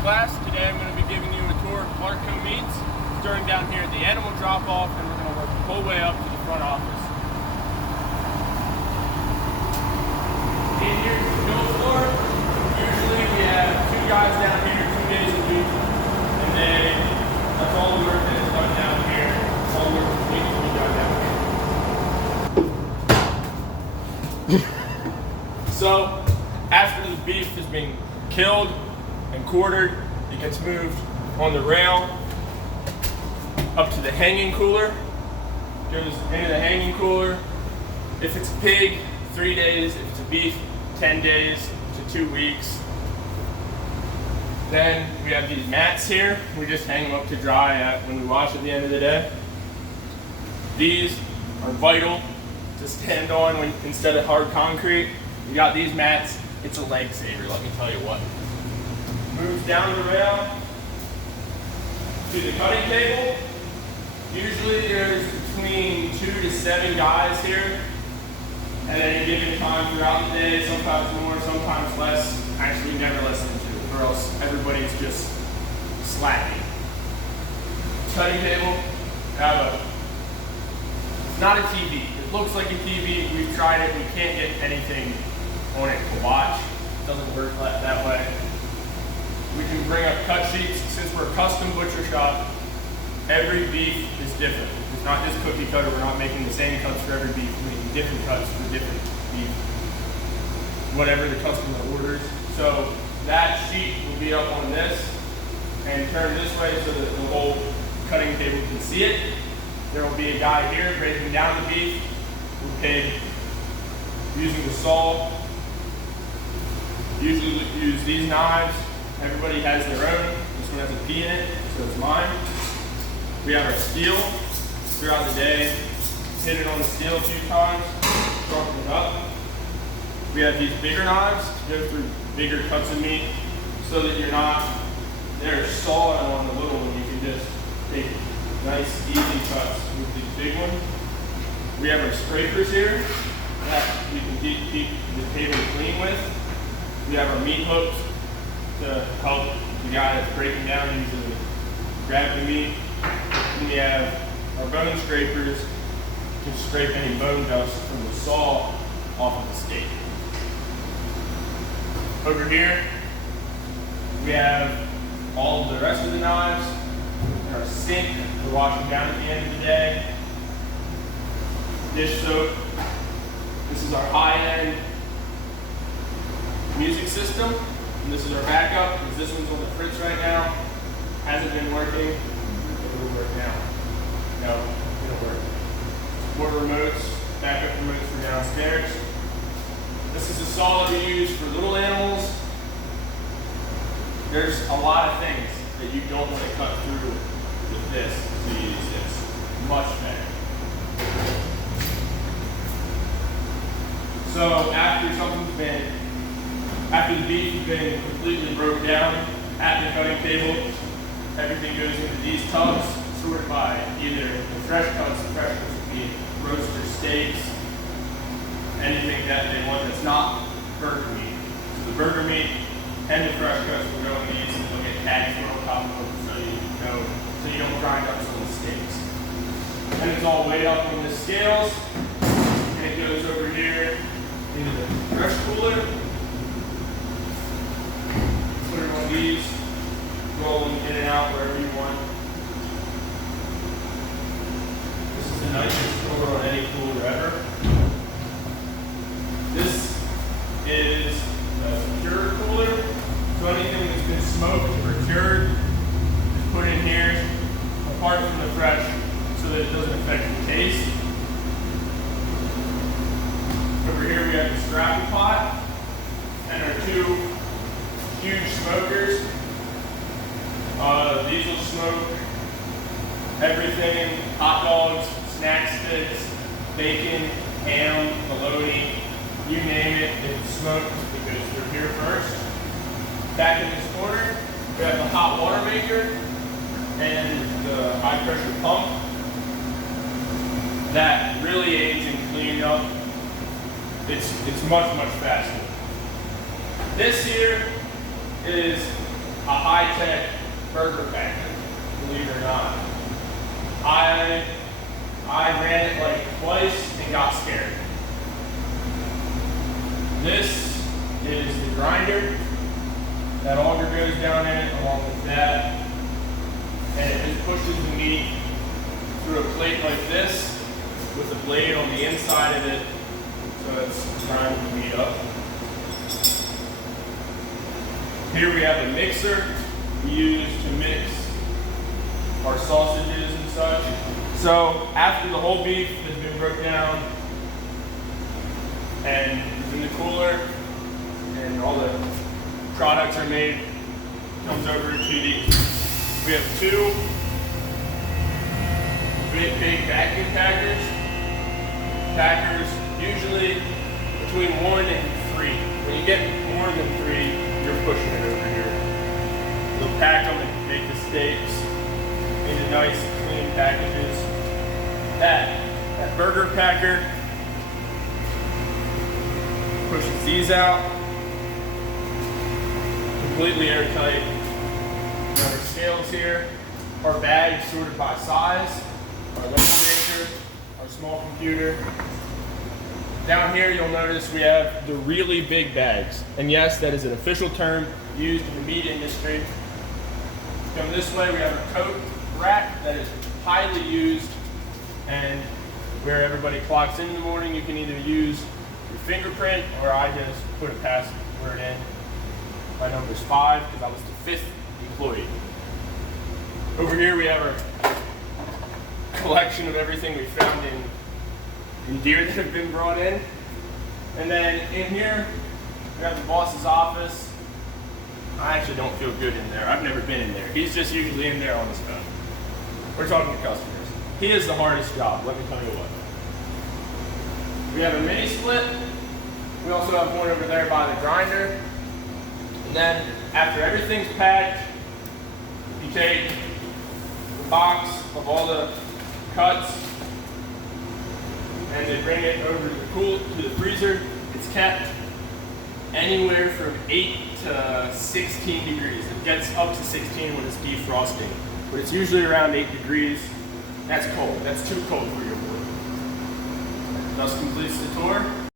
class. Today I'm going to be giving you a tour of Cochranville meats, starting down here at the animal drop-off, and we're going to work the whole way up to the front office. In here is the middle floor. Usually we have 2 guys down here 2 days a week, and then that's all the work that is done down here. All the work that needs to be done down here. So, after the beef has been killed and quartered, it gets moved on the rail up to the hanging cooler, goes into the hanging cooler. If it's a pig, 3 days. If it's a beef, 10 days to 2 weeks. Then we have these mats here. We just hang them up to dry when we wash at the end of the day. These are vital to stand on instead of hard concrete. You got these mats. It's a leg saver, let me tell you what. Moves down the rail to the cutting table. Usually there's between 2 to 7 guys here at any given time throughout the day, sometimes more, sometimes less. Actually never less than 2, or else everybody's just slacking. Cutting table, it's not a TV. It looks like a TV. We've tried it, we can't get anything on it to watch. It doesn't work that way. We can bring up cut sheets. Since we're a custom butcher shop, every beef is different. It's not just cookie cutter. We're not making the same cuts for every beef. We're making different cuts for different beef, whatever the customer orders. So that sheet will be up on this and turn this way so that the whole cutting table can see it. There will be a guy here breaking down the beef or pig using the saw. Usually use these knives. Everybody has their own. This one has a P in it, so it's mine. We have our steel throughout the day. Hit it on the steel a few times, sharpen it up. We have these bigger knives to go through bigger cuts of meat so that you're not there sawing on the little one. You can just take nice, easy cuts with these big ones. We have our scrapers here that we can keep the table clean with. We have our meat hooks to help the guy that's breaking down usually grab the meat. And we have our bone scrapers to scrape any bone dust from the saw off of the steak. Over here, we have all of the rest of the knives and our sink for washing down at the end of the day. Dish soap. This is our high-end music system. And this is our backup, because this one's on the fritz right now. Hasn't been working. It will work now. No, it'll work. More remotes, backup remotes for downstairs. This is a saw that we use for little animals. There's a lot of things that you don't want to cut through with this, so you use this. Much better. So after the beef has been completely broken down at the cutting table, everything goes into these tubs, sorted by either the fresh cuts would be roaster steaks, anything that they want that's not burger meat. So the burger meat and the fresh cuts will go in these, and they'll get tags on top of them so you don't grind up some of the steaks. And it's all weighed up on the scales, and it goes over here into the fresh cooler. Put it on these, roll them in and out wherever you want. This is the nicest cooler on any cooler ever. This is a cured cooler. So anything that's been smoked or cured is put in here, apart from the fresh, so that it doesn't affect the taste. Over here we have the scrappy pot and our 2 huge smokers. These will smoke everything: hot dogs, snack sticks, bacon, ham, bologna, you name it. If it's smoked, it goes through here first. Back in this corner, we have the hot water maker and the high pressure pump that really aids in cleaning up. It's much, much faster. This here is high-tech burger packer, believe it or not. I ran it like twice and got scared. This is the grinder. That auger goes down in it along with that. And it just pushes the meat through a plate like this with a blade on the inside of it, so it's grinding the meat up. Here we have a mixer we use to mix our sausages and such. So after the whole beef has been broke down and is in the cooler and all the products are made, comes over to we have two big vacuum packers. Packers usually between 1 and 3. When you get more than 3, you're pushing it over here. They'll pack them and make the steaks into nice clean packages. That burger packer pushes these out, completely airtight. Our scales here, our bags sorted by size, our label maker, our small computer. Down here you'll notice we have the really big bags. And yes, that is an official term used in the meat industry. Come this way, we have a coat rack that is highly used, and where everybody clocks in the morning, you can either use your fingerprint or I just put a password in. My number's 5 because I was the 5th employee. Over here we have our collection of everything we found in deer that have been brought in. And then in here, we have the boss's office. I actually don't feel good in there. I've never been in there. He's just usually in there on his phone. We're talking to customers. He is the hardest job, let me tell you what. We have a mini split. We also have one over there by the grinder. And then after everything's packed, you take the box of all the cuts and they bring it over to the freezer. It's kept anywhere from 8 to 16 degrees. It gets up to 16 when it's defrosting, but it's usually around 8 degrees. That's cold. That's too cold for your board. Thus completes the tour.